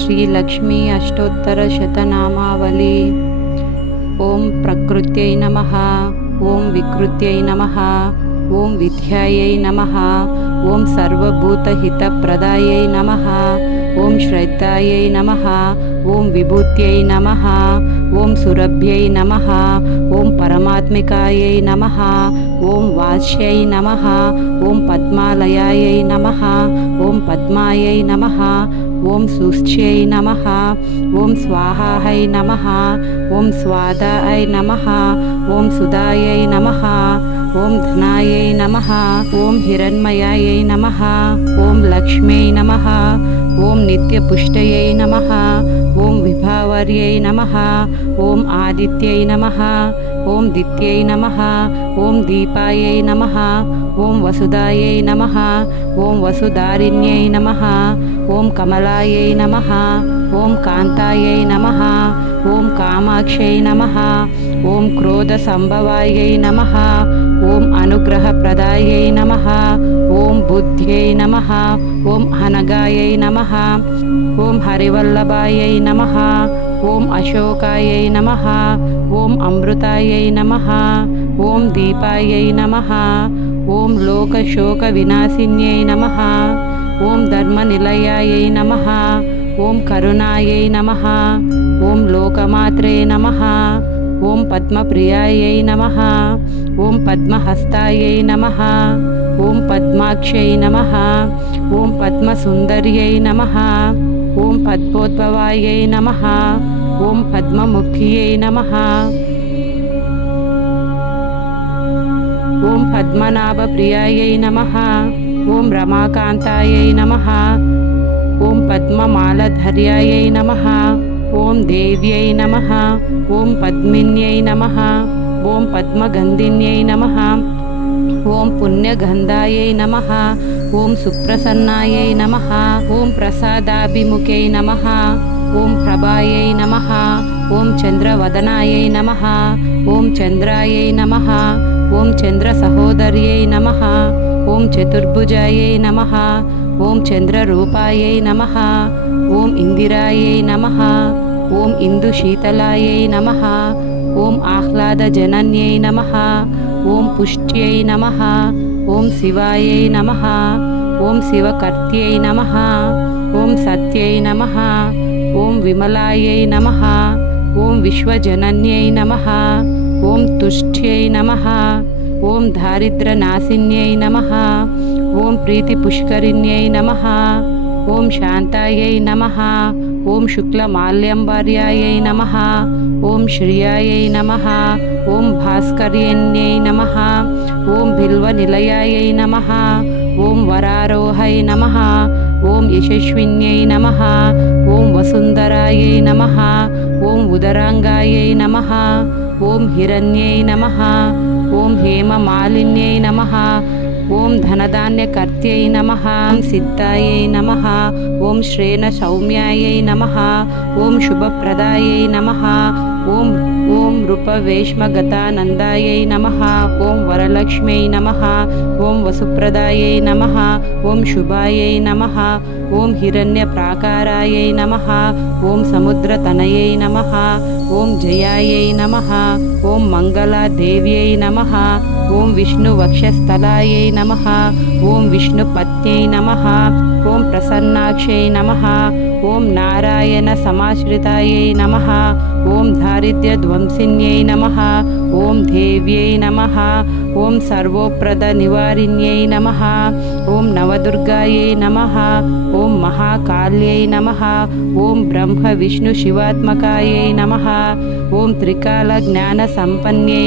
శ్రీ లక్ష్మీ అష్టోత్తర శతనామావళి ఓం ప్రకృత్యై నమ ఓం వికృత్యై నమ ఓం విద్యాయై నమ ఓం సర్వభూతహితప్రదాయై నమ ఓం శ్రద్ధాయై నమ ఓం విభూత్యై నమ ఓం సురభ్యై నమ ఓం పరమాత్మికాయై నమ ఓం వాచ్యై నమ ఓం పద్మాలయాయై నమ ఓం పద్మాయై నమ ఓం సుశ్చ్యై నమ. ఓం స్వాహాహై నమ. ఓం స్వాదాయ నమ. ఓం సుదాయై నమ. ఓం ధనాయై నమ. ఓం హిరణ్మయాయై నమ. ఓం లక్ష్మ్యై నమ. ఓం నిత్యపుష్టయై నమ. ఓం నమ ఓం ఆదిత్యై నమ ఓం దిత్యై నమ ఓం దీపాయై నమ ఓం వసుదాయై నమ ఓం వసుదారిణ్యై నమ ఓం కమలాయై నమ ఓం కాంతాయై నమ ఓం కామాక్షై నమ ఓం క్రోధ సంభవాయై నమ ఓం అనుగ్రహప్రదాయై నమ ఓం బుద్ధ్యై నమ ఓం అనగాయై నమ ఓం హరివల్లభాయై నమ ఓం అశోకాయై నమ ఓం అమృతాయై నమ ఓం దీపాయై నమ ఓం లోకశోక వినాశిన్యై నమ ఓం ధర్మనిలయాయై నమ ఓం కరుణాయై నమ ఓం లోకమాత్రే నమ ఓం పద్మప్రియాయై నమ ఓం పద్మహస్తాయై నమ ఓం పద్మాక్షై నమ ఓం పద్మసుందర్యై నమ ఓం పద్మోద్భవాయై నమ. ఓం పద్మముఖ్యై నమ. ఓం పద్మనాభప్రియాయై నమ. ఓం రమాకాంతాయై నమ. ఓం పద్మమాలధర్యాయై నమ. ఓం దేవ్యై నమ. ఓం పద్మిన్యై నమ. ఓం పద్మగంధిన్యై నమ. ఓం పుణ్యగంధాయై నమ ఓం సుప్రసన్నాయై నమ ఓం ప్రసాదాభిముఖై నమ ఓం ప్రభాయై నమ ఓం చంద్రవదనాయై నమ ఓం చంద్రాయై నమ ఓం చంద్ర సహోదర్యై నమ ఓం చతుర్భుజాయై నమ ఓం చంద్రరూపాయై నమ ఓం ఇందిరాయై నమ ఓం ఇందుశీతలాయై నమ ఓం ఆహ్లాదజనన్యై నమ ఓం పుష్ట్యై నమ ఓం శివాయై నమ ఓం శివకర్త్యై నమ ఓం సత్యై నమ ఓం విమలాయై నమ ఓం విశ్వజనన్యై నమ ఓం తుష్ట్యై నమ ఓం దారిద్రనాశిన్యై నమ ఓం ప్రీతిపుష్కరిణ్యై నమ ఓం శాంతాయై నమ ఓం శుక్లమాల్యంబర్యాయై నమ ఓం శ్రియాయై నమ ఓం భాస్కర్యన్యై నమ ఓం బిల్వనిలయాయై నమ ఓం వరారోహై నమ ఓం యశస్విన్యై నమ ఓం వసుంధరాయై నమ ఓం ఉదరాంగాయై నమ ఓం హిరణ్యై నమ ఓం హేమమాలిన్యై నమ ఓం ధనధాన్య కర్త్యై నమ సిద్ధాయై నమ ఓం శ్రేణ సౌమ్యాయై నమ ఓం శుభప్రదాయై నమ ఓం ఓం రూపవేష్మగతానందాయై నమ ఓం వరలక్ష్మ్యై నమ ఓం వసుప్రదాయై నమ ఓం శుభాయై నమ ఓం హిరణ్యప్రాకారాయై నమ ఓం సముద్రతనయై నమ ఓం జయాయై నమ ఓం మంగళాదేవ్యై నమ ఓం విష్ణువక్షస్థలాయై నమ ఓం విష్ణుపత్యై నమ ఓం ప్రసన్నాక్షై నమ ఓం నారాయణ సమాశ్రితాయై నమ ఓం దారిద్ర్యధ్వంసిన్యై నమ ఓం దేవ్యై నమ ఓం సర్వోప్రద నివారిణ్యై నమ ఓం నవదుర్గాయై నమ ఓం మహాకాళ్యై నమ ఓం బ్రహ్మ విష్ణు శివాత్మకాయై నమ ఓం త్రికాల జ్ఞాన సంపన్యై